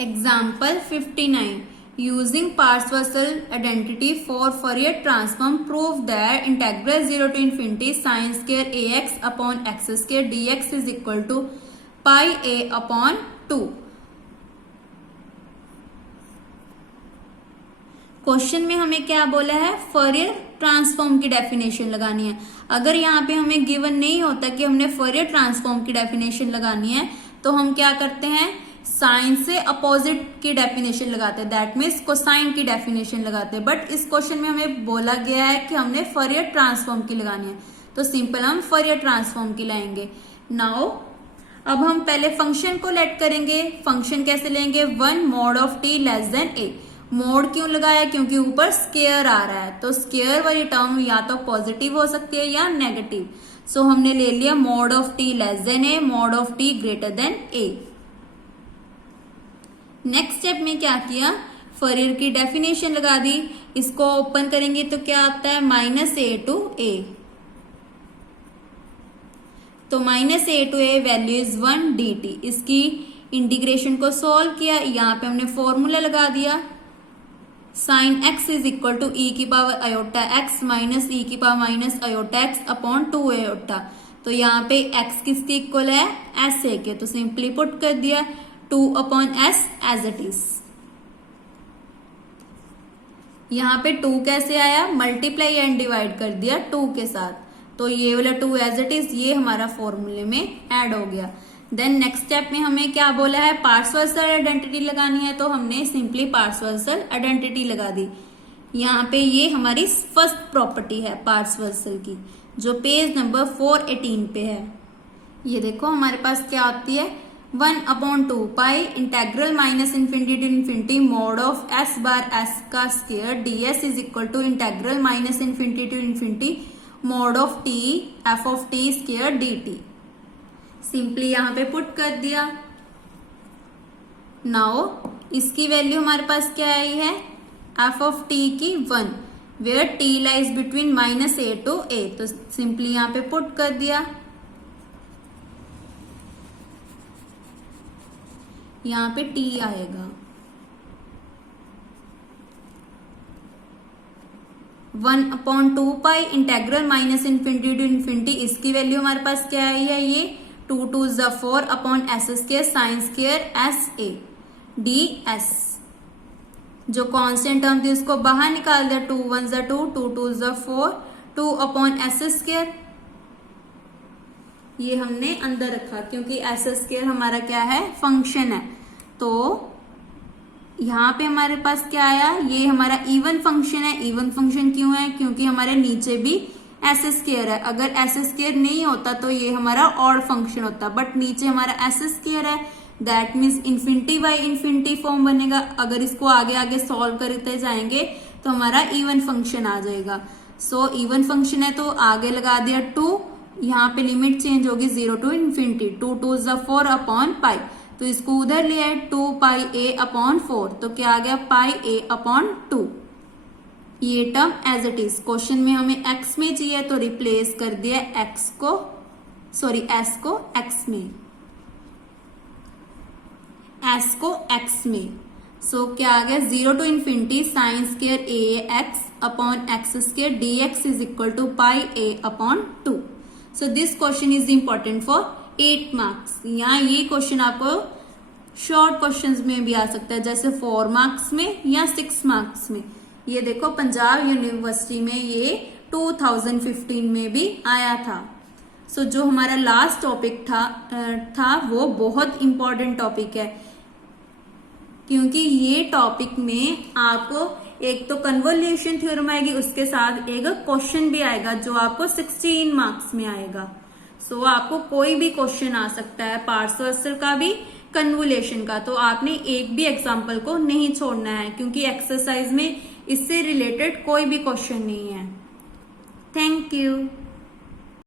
Example 59. Using Parseval identity for Fourier transform, prove that integral 0 to infinity sin square ax upon x square dx is equal to pi a upon 2. Question में हमें क्या बोला है, Fourier transform की definition लगानी है। अगर यहाँ पे हमें गिवन नहीं होता कि हमने फोरियर ट्रांसफॉर्म की डेफिनेशन लगानी है तो हम क्या करते हैं, साइन से अपोजिट की डेफिनेशन लगाते हैं, दैट मीन्स कोसाइन की डेफिनेशन लगाते हैं। बट इस क्वेश्चन में हमें बोला गया है कि हमने फोरियर ट्रांसफॉर्म की लगानी है, तो सिंपल हम फोरियर ट्रांसफॉर्म की लाएंगे। नाउ अब हम पहले फंक्शन को लेट करेंगे। फंक्शन कैसे लेंगे, 1 mod of t less than a। Mode क्यों लगाया, क्योंकि ऊपर स्केयर आ रहा है, तो स्केयर वाली टर्म या तो पॉजिटिव हो सकती है या नेगेटिव। सो हमने ले लिया mod of t less than a, mod of t greater than a। Next step में क्या किया, फोरियर की डेफिनेशन लगा दी। इसको ओपन करेंगे तो क्या आता है, -a to a। तो -a to a value is 1 dt। इसकी इंटीग्रेशन को सॉल्व किया, यहाँ पे हमने फॉर्मूला लगा दिया, sine x is equal to e की power iota x minus e की power minus iota x upon 2 iota. तो यहाँ पे x किसके इक्वल है, s a के, तो सिंपली पुट कर दिया 2 upon s as it is. यहाँ पे 2 कैसे आया, मल्टीप्लाई एंड डिवाइड कर दिया 2 के साथ, तो ये वाला 2 एज इट इज ये हमारा फॉर्मूले में ऐड हो गया। देन नेक्स्ट स्टेप में हमें क्या बोला है, पार्सेवल आइडेंटिटी लगानी है, तो हमने सिंपली पार्सेवल आइडेंटिटी लगा दी। यहाँ पे ये हमारी फर्स्ट प्रॉपर्टी है पार्सेवल की, जो पेज नंबर 418 पे है। ये देखो हमारे पास क्या होती है, 1 upon 2 pi integral minus infinity to infinity mod of s bar s का square ds is equal to integral minus infinity to infinity mod of t f of t square dt। Simply यहाँ पे put कर दिया। Now इसकी value हमारे पास क्या आई है, f ऑफ t की 1, where t lies between -a to a, तो सिंपली यहाँ पे पुट कर दिया। यहाँ पे t आएगा 1 upon 2 pi integral minus infinity to infinity. इसकी वैल्यू हमारे पास क्या आई है, ये 2 2 4 upon s square sine square s a ds। जो कांस्टेंट टर्म थी उसको बाहर निकाल दिया, 2 1 2 2 2 4 2 अपॉन s स्क्वायर, ये हमने अंदर रखा क्योंकि s स्क्वायर हमारा क्या है, फंक्शन है। तो यहाँ पे हमारे पास क्या आया, ये हमारा इवन फंक्शन है। इवन फंक्शन क्यों है, क्योंकि हमारे नीचे भी एस स्क्वायर है। अगर एस स्क्वायर नहीं होता तो ये हमारा ऑड फंक्शन होता, बट नीचे हमारा एस स्क्वायर है, that means infinity by infinity form बनेगा। अगर इसको आगे आगे सॉल्व करते जाएंगे तो हमारा इवन फंक्शन आ जाएगा। सो इवन फंक्शन है तो आगे लगा दिया 2, यहाँ पे लिमिट चेंज होगी 0 टू इन्फिनिटी, 2 2 4 अपॉन पाई, तो इसको उधर ले आए 2 पाई a अपॉन 4, तो क्या आ गया, पाई a अपॉन 2। ये term as it is. Question में हमें x में चाहिए तो रिप्लेस कर दिया s को x में, s को x में। सो क्या आ गया, 0 to infinity sine square ax upon x square dx is equal to pi a upon 2। So this question is important for 8 marks. यहाँ ये क्वेश्चन आपको शॉर्ट क्वेश्चंस में भी आ सकता है, जैसे 4 मार्क्स में या 6 मार्क्स में। ये देखो पंजाब यूनिवर्सिटी में ये 2015 में भी आया था। सो जो हमारा लास्ट टॉपिक था वो बहुत इंपॉर्टेंट टॉपिक है, क्योंकि ये टॉपिक में आपको एक तो कन्वोल्यूशन थ्योरम आएगी, उसके साथ एक क्वेश्चन भी आएगा जो आपको 16 मार्क्स में आएगा। सो आपको कोई भी क्वेश्चन आ सकता है, पार्सेवल का भी, कन्वोल्यूशन का, तो आपने एक भी एग्जाम्पल को नहीं छोड़ना है, क्योंकि एक्सरसाइज में इससे रिलेटेड कोई भी क्वेश्चन नहीं है। Thank you.